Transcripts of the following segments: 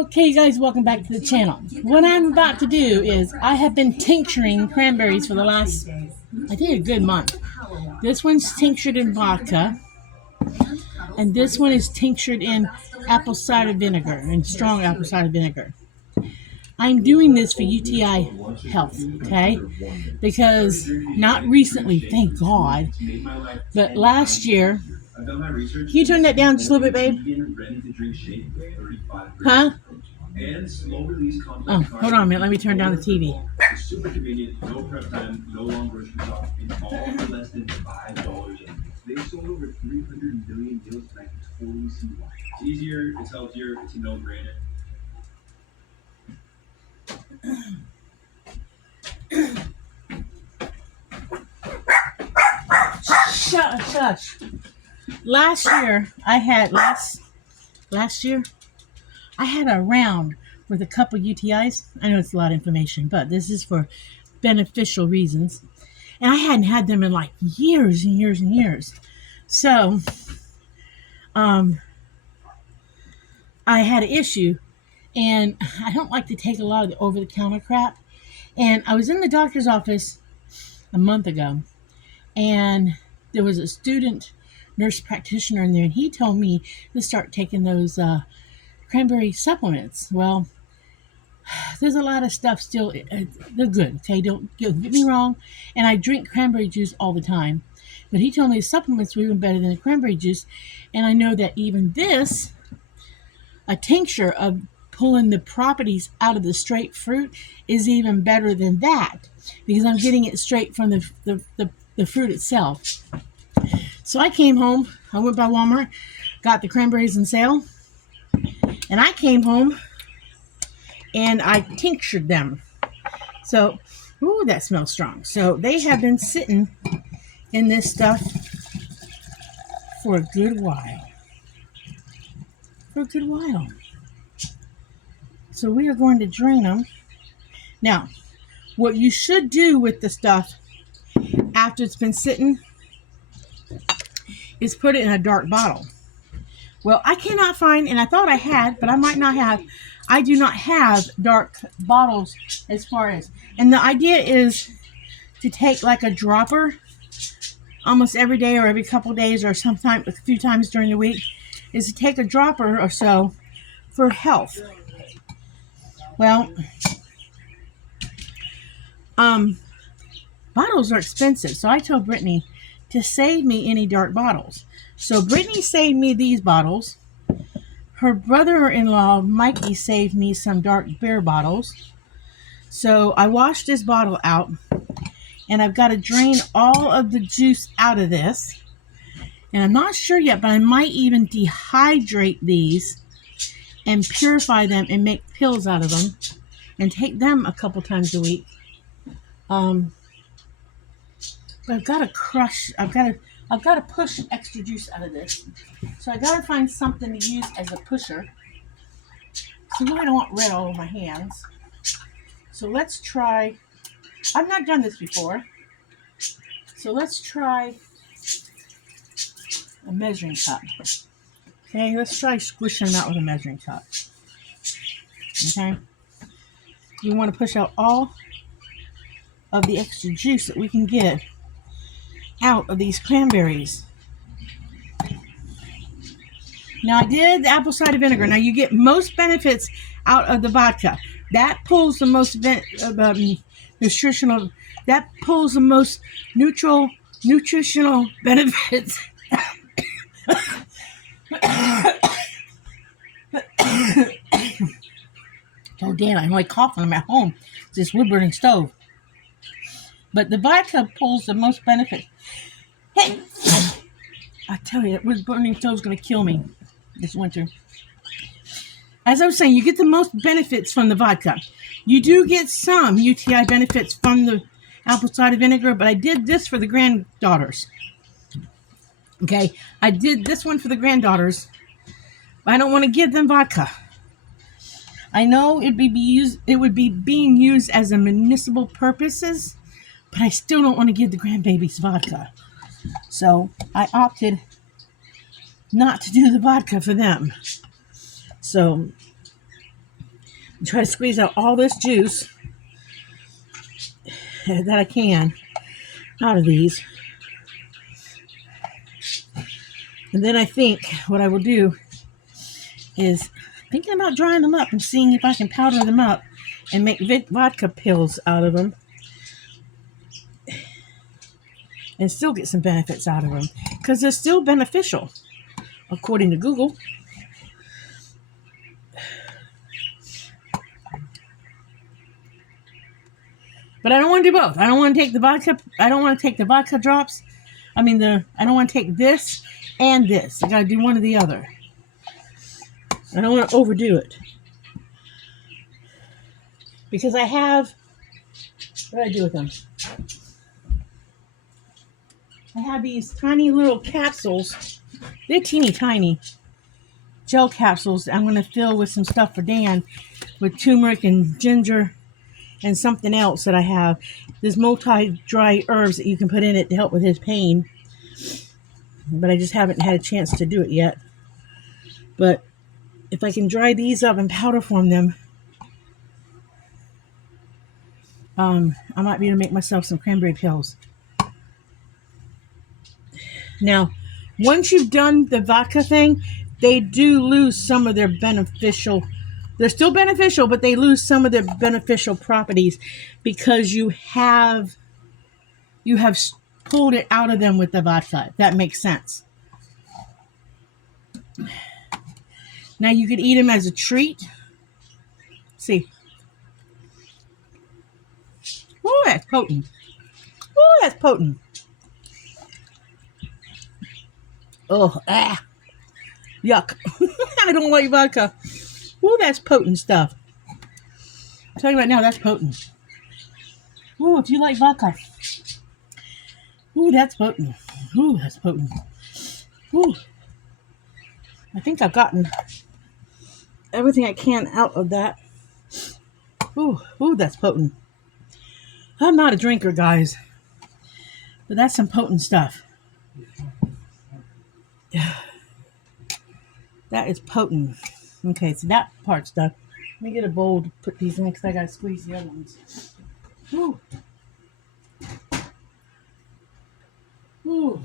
Okay, guys, welcome back to the channel. What I'm about to do is I have been tincturing cranberries for the last, I think, a good month. This one's tinctured in vodka, and this one is tinctured in apple cider vinegar, and strong apple cider vinegar. I'm doing this for UTI health, okay? Because not recently, thank God, but last year. Can you turn that down just a little bit, babe? Huh? Oh, hold on a minute. Let me turn down the TV. Super convenient, no prep time, no long grocery shopping, all for less than $5. They've sold over 300 million meals, and I can totally see why. It's easier, it's healthier, it's a no-brainer. Shush. Last year I had a round with a couple UTIs. I know it's a lot of information, but this is for beneficial reasons. And I hadn't had them in like years and years and years. So, I had an issue, and I don't like to take a lot of the over-the-counter crap. And I was in the doctor's office a month ago, and there was a student nurse practitioner in there, and he told me to start taking those cranberry supplements. Well, there's a lot of stuff still. They're good, okay? Don't get me wrong. And I drink cranberry juice all the time. But he told me the supplements were even better than the cranberry juice. And I know that even this, a tincture of pulling the properties out of the straight fruit, is even better than that. Because I'm getting it straight from the fruit itself. So I came home. I went by Walmart, got the cranberries on sale. And I came home and I tinctured them. So, ooh, that smells strong. So they have been sitting in this stuff for a good while. So we are going to drain them. Now, what you should do with the stuff after it's been sitting is put it in a dark bottle. Well, I cannot find, and I thought I had, but I might not have. I do not have dark bottles as far as. And the idea is to take like a dropper almost every day or every couple days or sometime a few times during the week, is to take a dropper or so for health. Well, bottles are expensive, so I told Brittany to save me any dark bottles. So Brittany saved me these bottles. Her brother-in-law, Mikey, saved me some dark beer bottles. So I washed this bottle out, and I've got to drain all of the juice out of this. And I'm not sure yet, but I might even dehydrate these and purify them and make pills out of them and take them a couple times a week. But I've got to crush, I've got to push extra juice out of this. So I got to find something to use as a pusher. So now I don't want red all over my hands. So let's try, I've not done this before. So let's try a measuring cup. Okay, let's try squishing them out with a measuring cup. Okay. You want to push out all of the extra juice that we can get out of these cranberries. Now I did the apple cider vinegar. Now you get most benefits out of the vodka. That pulls the most nutritional. That pulls the most nutritional benefits. Oh damn! I'm like coughing. I'm at home. It's this wood burning stove. But the vodka pulls the most benefit. Hey, I tell you, that wood burning stove is going to kill me this winter. As I was saying, you get the most benefits from the vodka. You do get some UTI benefits from the apple cider vinegar, but I did this for the granddaughters. Okay, I did this one for the granddaughters. But I don't want to give them vodka. I know it would be being used as a municipal purposes, but I still don't want to give the grandbabies vodka. So I opted not to do the vodka for them. So and try to squeeze out all this juice that I can out of these. And then I think what I will do is thinking about drying them up and seeing if I can powder them up and make vodka pills out of them and still get some benefits out of them, because they're still beneficial according to Google. But I don't want to do both. I don't want to take the vodka. I don't want to take the vodka drops. I don't want to take this and this. I got to do one or the other. I don't want to overdo it. Because I have, what do I do with them? I have these tiny little capsules. They're teeny tiny gel capsules I'm going to fill with some stuff for Dan, with turmeric and ginger and something else that I have. There's multi-dry herbs that you can put in it to help with his pain. But I just haven't had a chance to do it yet. But if I can dry these up and powder form them, I might be able to make myself some cranberry pills. Now, once you've done the vodka thing, they do lose some of their beneficial. They're still beneficial, but they lose some of their beneficial properties because you have pulled it out of them with the vodka. If that makes sense. Now you could eat them as a treat. See. Oh, that's potent. Oh, that's potent. Oh, yuck. I don't like vodka. Oh, that's potent stuff. I'm telling you right now, that's potent. Oh, if you like vodka. Oh, that's potent. Oh, that's potent. Oh, I think I've gotten everything I can out of that. Oh, that's potent. I'm not a drinker, guys. But that's some potent stuff. That is potent. Okay, so that part's done. Let me get a bowl to put these in because I got to squeeze the other ones. Ooh. Ooh.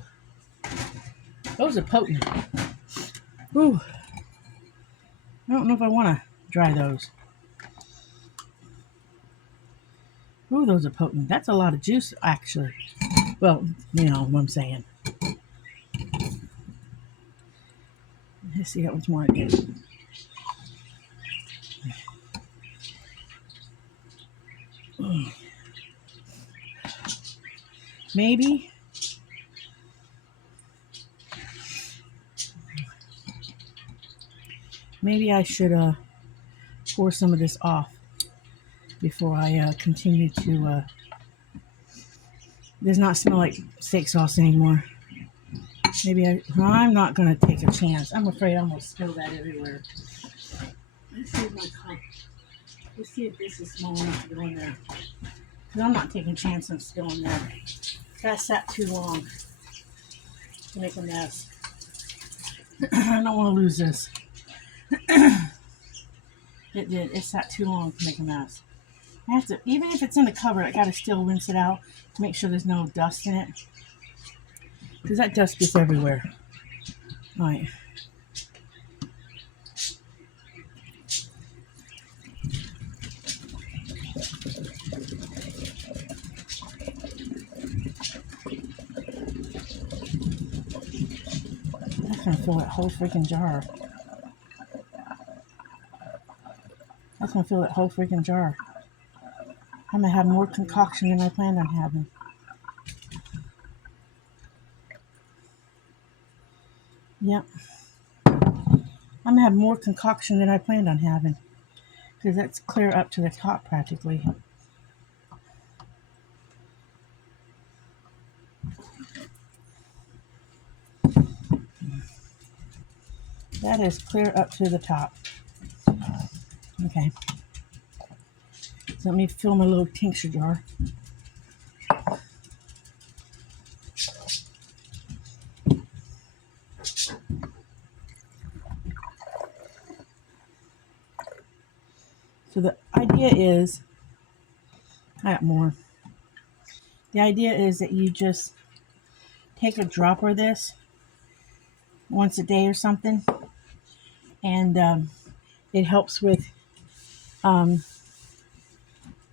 Those are potent. Ooh. I don't know if I want to dry those. Ooh, those are potent. That's a lot of juice, actually. Well, you know what I'm saying. Let's see how much more I get. Maybe I should pour some of this off before I continue to. Does not smell like steak sauce anymore. Maybe I'm not going to take a chance. I'm afraid I'm going to spill that everywhere. Let's see if my cup. Let's see if this is small enough to go in there. Because I'm not taking a chance on spilling that. That sat too long to make a mess. I don't want to lose this. It did. It sat too long to make a mess. I have to, even if it's in the cupboard, I got to still rinse it out to make sure there's no dust in it. Because that dust gets everywhere. All right. That's going to fill that whole freaking jar. That's going to fill that whole freaking jar. I'm going to have more concoction than I planned on having. Yep. I'm going to have more concoction than I planned on having. Because that's clear up to the top practically. That is clear up to the top. Okay. So let me fill my little tincture jar. So the idea is, I got more. The idea is that you just take a dropper of this once a day or something, and it helps with um,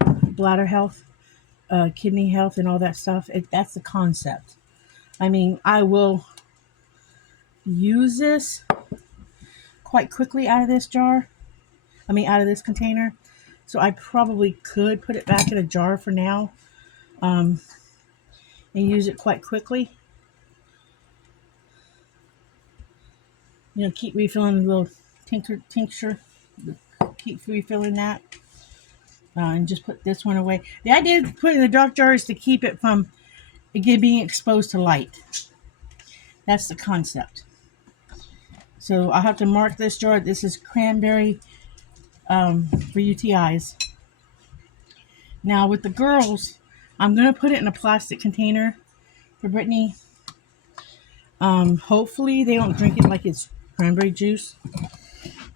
bladder health, kidney health, and all that stuff. That's the concept. I mean, I will use this quite quickly out of this jar. Out of this container. So I probably could put it back in a jar for now, and use it quite quickly. Keep refilling the little tincture. Keep refilling that. And just put this one away. The idea of putting in the dark jar is to keep it from being exposed to light. That's the concept. So I'll have to mark this jar. This is cranberry for UTIs. Now with the girls, I'm going to put it in a plastic container for Brittany. Hopefully they don't drink it like it's cranberry juice.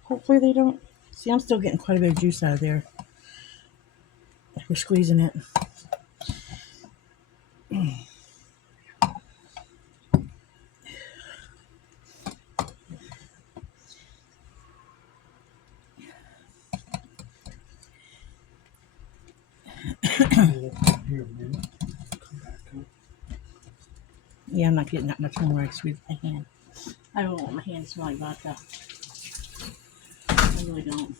Hopefully they don't. See, I'm still getting quite a bit of juice out of there. We're squeezing it. Yeah, I'm not getting that much more. I squeeze my hand. I don't want my hand to smell like vodka. I really don't.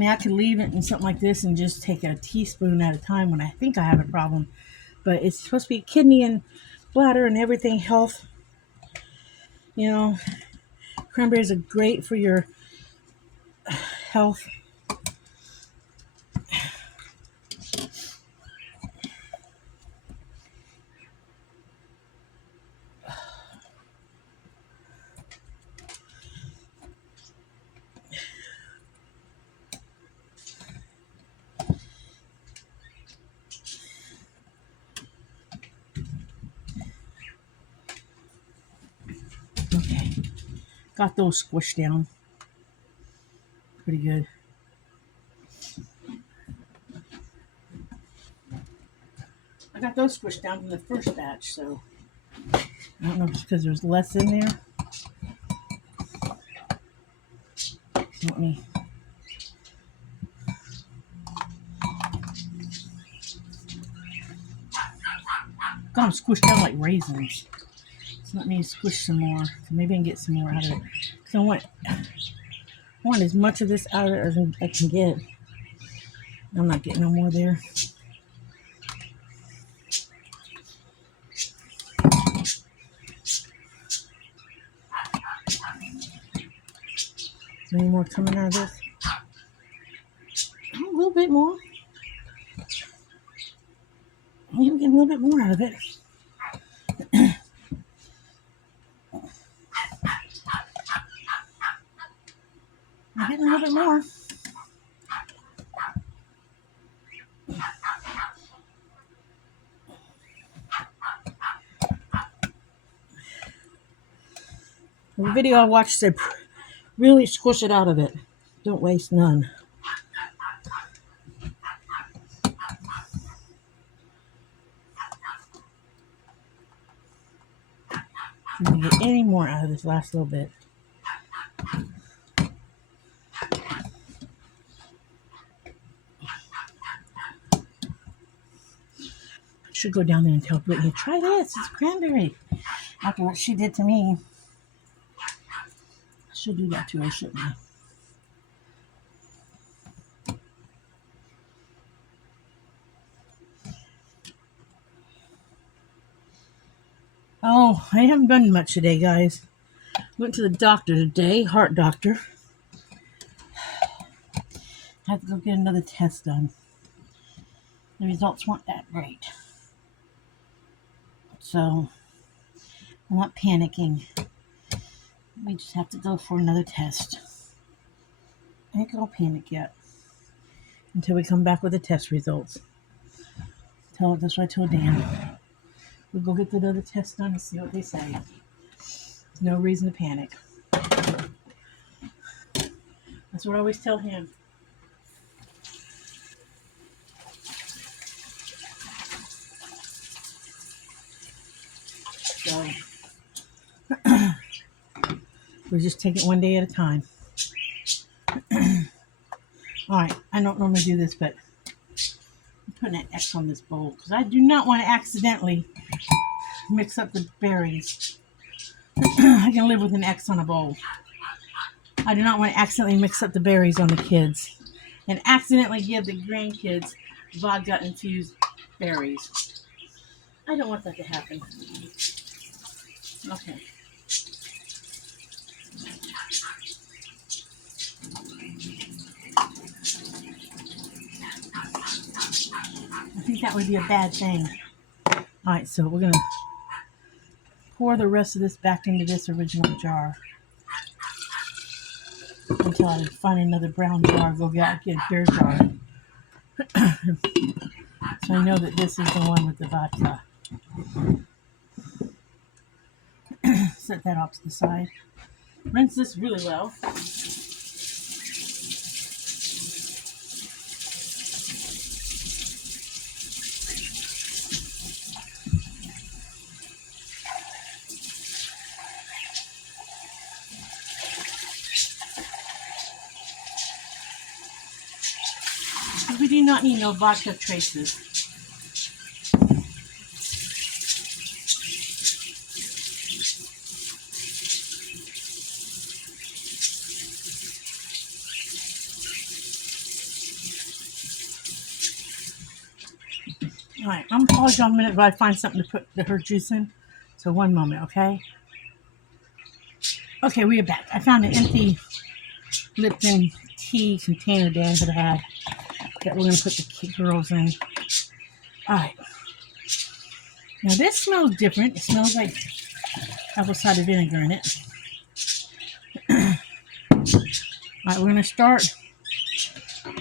I could leave it in something like this and just take a teaspoon at a time when I think I have a problem. But it's supposed to be kidney and bladder and everything health. Cranberries are great for your health. Okay. Got those squished down. Pretty good. I got those squished down in the first batch, so I don't know if it's because there's less in there. Let me. Got them squished down like raisins. So let me squish some more. So maybe I can get some more out of it. So I want as much of this out of it as I can get. I'm not getting no more there. Is there any more coming out of this? A little bit more. You're getting a little bit more out of it. I'm getting a little bit more. The video I watched said really squish it out of it. Don't waste none. I'm going to get any more out of this last little bit. I should go down there and tell Brittany, try this. It's cranberry. After what she did to me. I should do that to her, shouldn't I? Oh, I haven't done much today, guys. Went to the doctor today, heart doctor. Had to go get another test done. the results weren't that great. So I'm not panicking. We just have to go for another test. I ain't gonna panic yet until we come back with the test results. That's what I told Dan. We'll go get the other test done and see what they say. There's no reason to panic. That's what I always tell him. So we just take it one day at a time. Alright, I don't normally do this, but I'm putting an X on this bowl because I do not want to accidentally mix up the berries. I can live with an X on a bowl. I do not want to accidentally mix up the berries on the kids and accidentally give the grandkids vodka infused berries. I don't want that to happen. Okay. I think that would be a bad thing. Alright, so we're going to pour the rest of this back into this original jar until I find another brown jar. Go get a beer jar. So I know that this is the one with the vodka. Set that off to the side. Rinse this really well. We do not need no vodka traces. Alright, I'm gonna pause you on a minute while I find something to put her juice in. So one moment, okay? Okay, we are back. I found an empty Lipton tea container Dan had that we're gonna put the girls in. Alright. Now this smells different. It smells like apple cider vinegar in it. Alright, we're gonna start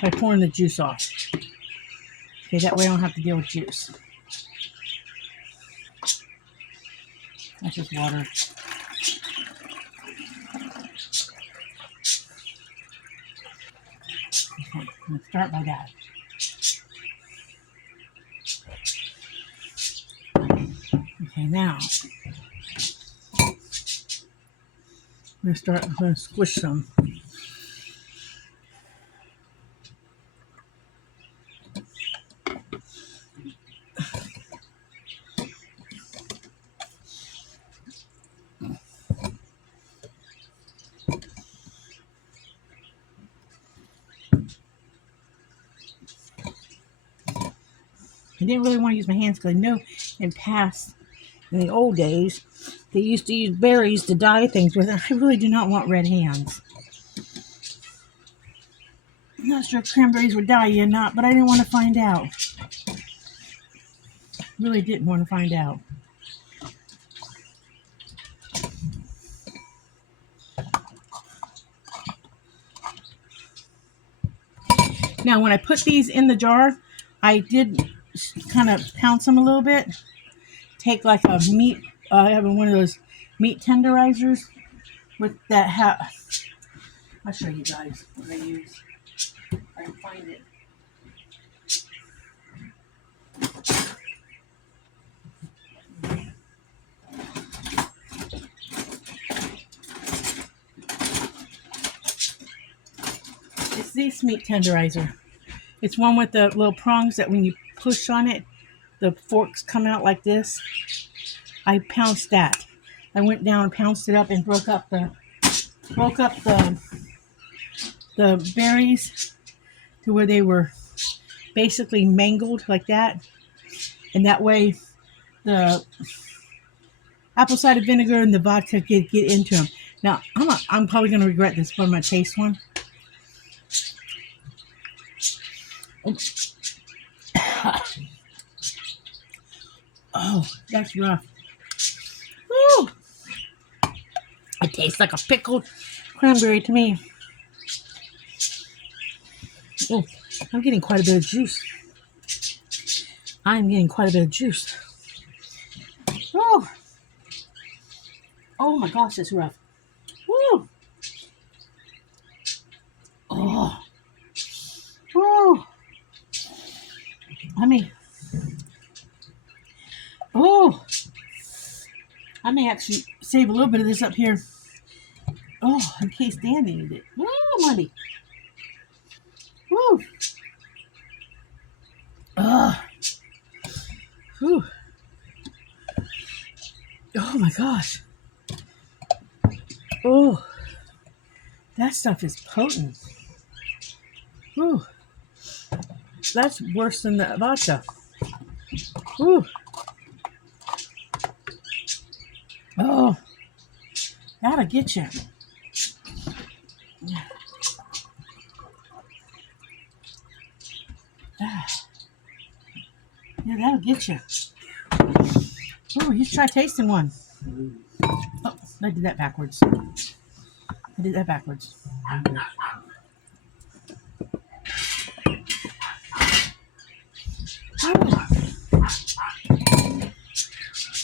by pouring the juice off. Okay, that way I don't have to deal with juice. That's just water. Okay, I'm gonna start by that. Okay, now I'm gonna squish some. I didn't really want to use my hands because I know in the old days, they used to use berries to dye things with. I really do not want red hands. I'm not sure if cranberries would dye you or not, but I didn't want to find out. Really didn't want to find out. Now, when I put these in the jar, I did kind of pounce them a little bit. Take like a meat, I have one of those meat tenderizers with that. I'll show you guys what I use. If I can find it. It's this meat tenderizer. It's one with the little prongs that when you push on it, the forks come out like this. I pounced that. I went down and pounced it up and broke up the berries to where they were basically mangled like that. And that way the apple cider vinegar and the vodka get into them. Now, I'm probably going to regret this, but I'm going to taste one. Oh, that's rough. Woo! It tastes like a pickled cranberry to me. Oh, I'm getting quite a bit of juice. I'm getting quite a bit of juice. Oh, oh my gosh, that's rough. Woo! Oh, oh. I mean, oh, I may actually save a little bit of this up here. Oh, in case Dan needed it. Oh, money. Woo! Oh, whew. Oh my gosh. Oh, that stuff is potent. Whew. That's worse than the vodka. Whew. Oh, that'll get you. Yeah, that'll get you. Oh, you try tasting one. Oh, I did that backwards. I did that backwards.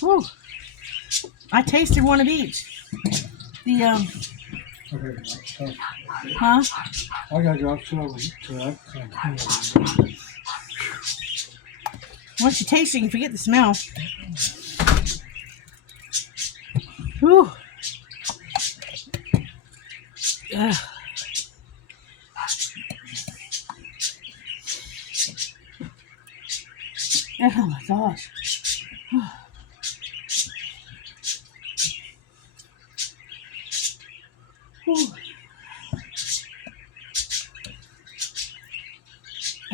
Oh, I tasted one of each. The Okay, huh? I gotta go upstairs to that. Once you taste it, you can forget the smell. Whew. Ugh. Oh my gosh. Whew.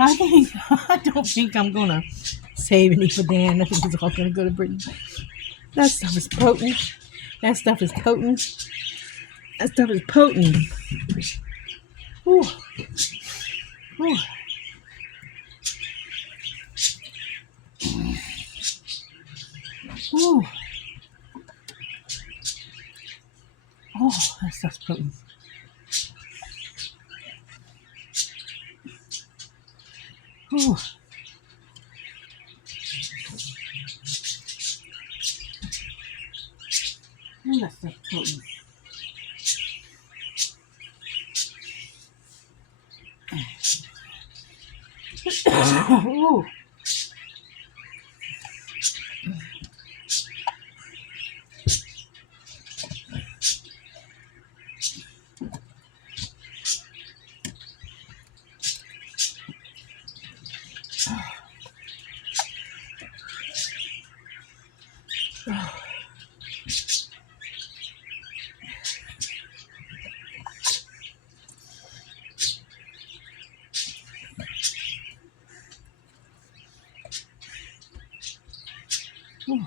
I don't think I'm gonna save any for Dan. I think it's all gonna go to Brittany. That stuff is potent. That stuff is potent. That stuff is potent. Whew. Whew. Whew. Oh, that stuff's potent. Whew. Oh, that stuff's potent. Ooh. Ooh.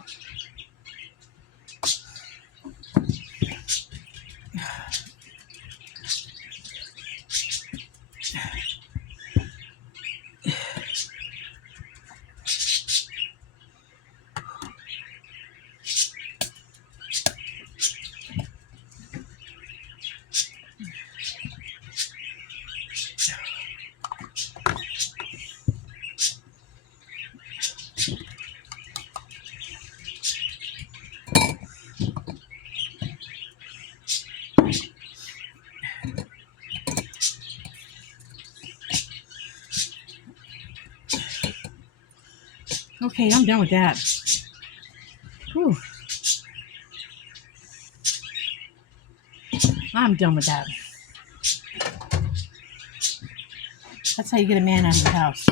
Okay, I'm done with that. Whew. I'm done with that. That's how you get a man out of the house.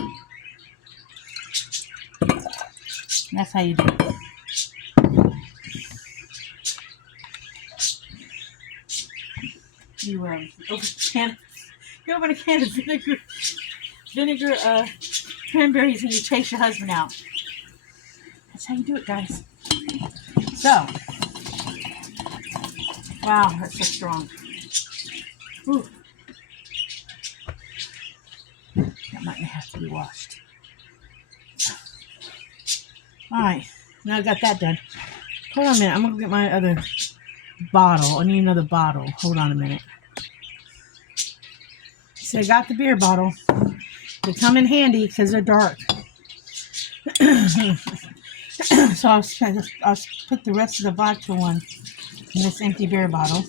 That's how you do it. You you open a can of vinegar, cranberries, and you chase your husband out. That's how you do it, guys. So, wow, that's so strong. Whew. That might have to be washed. All right. Now I got that done. Hold on a minute. I'm going to get my other bottle. I need another bottle. Hold on a minute. So I got the beer bottle. They come in handy because they're dark. So I'll put the rest of the vodka one in this empty beer bottle.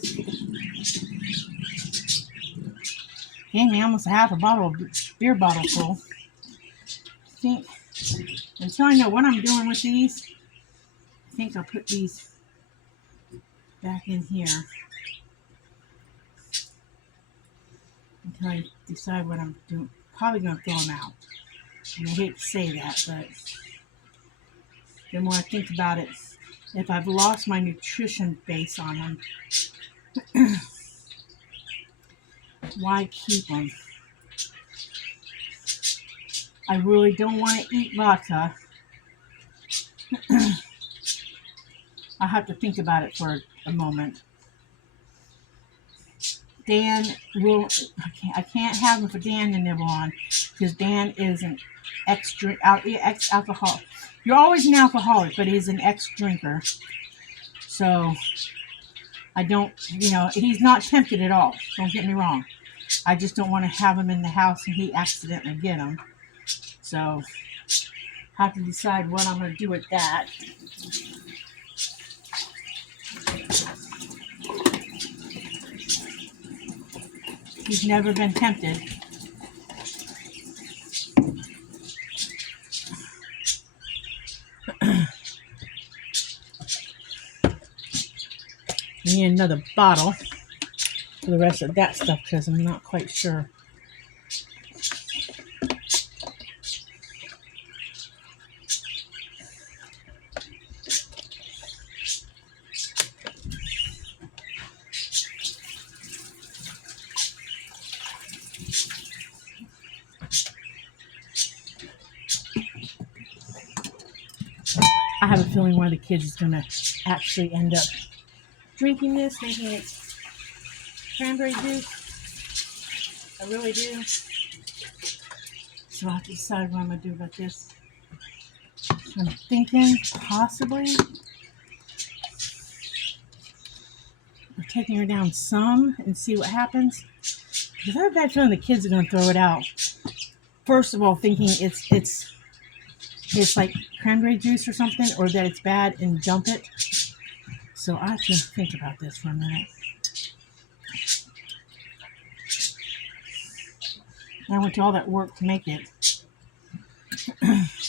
Gave me almost a half a bottle of beer bottle full. I think, until I know what I'm doing with these, I think I'll put these back in here until I decide what I'm doing. Probably going to throw them out. And I hate to say that, but the more I think about it, if I've lost my nutrition base on them, why keep them? I really don't want to eat vodka. I'll have to think about it for a moment. Dan will, I can't have him for Dan to nibble on because Dan is an ex-alcoholic. You're always an alcoholic, but he's an ex-drinker. So I don't, he's not tempted at all. Don't get me wrong. I just don't want to have him in the house and he accidentally get him. So I have to decide what I'm going to do with that. He's never been tempted. I need another bottle for the rest of that stuff because I'm not quite sure. I have a feeling one of the kids is going to actually end up drinking this, thinking it's cranberry juice. I really do. So I'll have to decide what I'm going to do about this. I'm thinking possibly of taking her down some and see what happens. Because I have a bad feeling the kids are going to throw it out. First of all, thinking it's like cranberry juice or something, or that it's bad and dump it. So I have to think about this for a minute. I went to all that work to make it.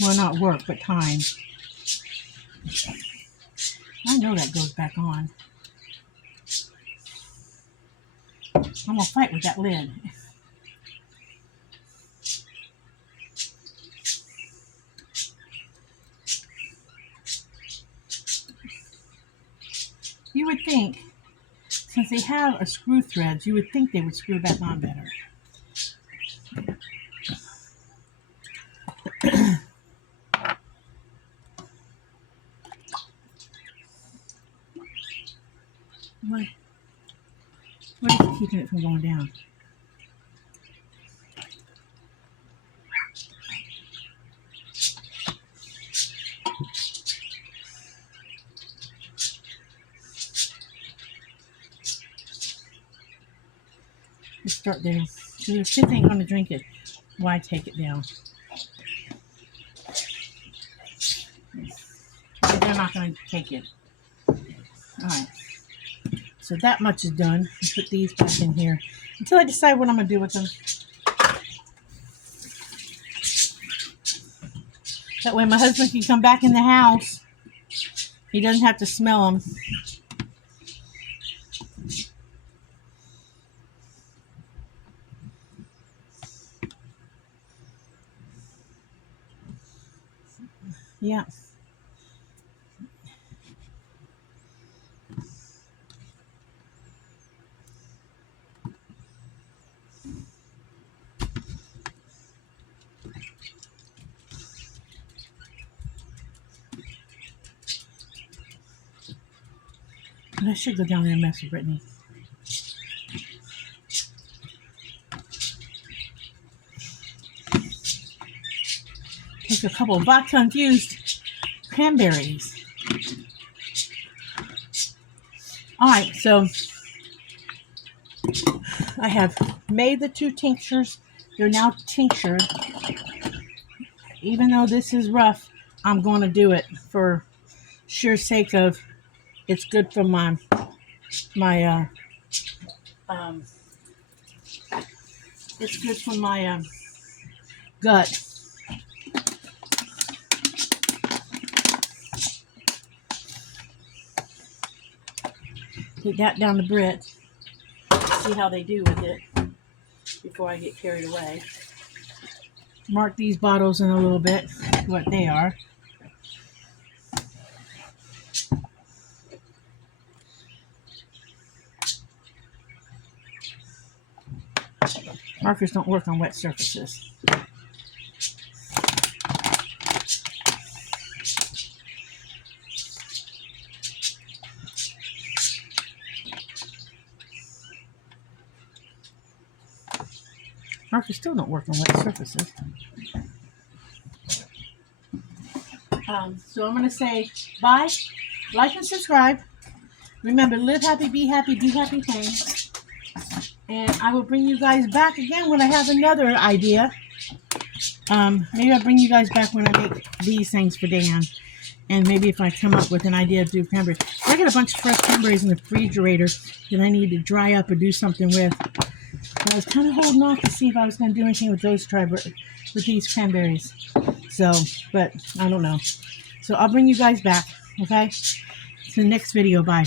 Well, not work, but time. I know that goes back on. I'm going to fight with that lid. You would think, since they have a screw threads, you would think they would screw back on better. What is keeping it from going down? Let's start there. So the kids ain't going to drink it. Why take it down? They're not going to take it. Alright. So that much is done. I'll put these back in here until I decide what I'm going to do with them. That way my husband can come back in the house. He doesn't have to smell them. Yeah. But I should go down there and mess with Brittany. Take a couple of vodka infused cranberries. All right, so I have made the 2 tinctures. They're now tinctured. Even though this is rough, I'm going to do it for sheer sake of it's good for my um, it's good for my gut. Put that down to Brit. See how they do with it before I get carried away. Mark these bottles in a little bit, what they are. Markers don't work on wet surfaces. Markers still don't work on wet surfaces. So I'm going to say bye, like and subscribe. Remember, live happy, be happy, do happy things. And I will bring you guys back again when I have another idea. Maybe I'll bring you guys back when I make these things for Dan. And maybe if I come up with an idea to do cranberries. I got a bunch of fresh cranberries in the refrigerator that I need to dry up or do something with. But I was kind of holding off to see if I was going to do anything with these cranberries. So, but I don't know. So I'll bring you guys back, okay? To the next video. Bye.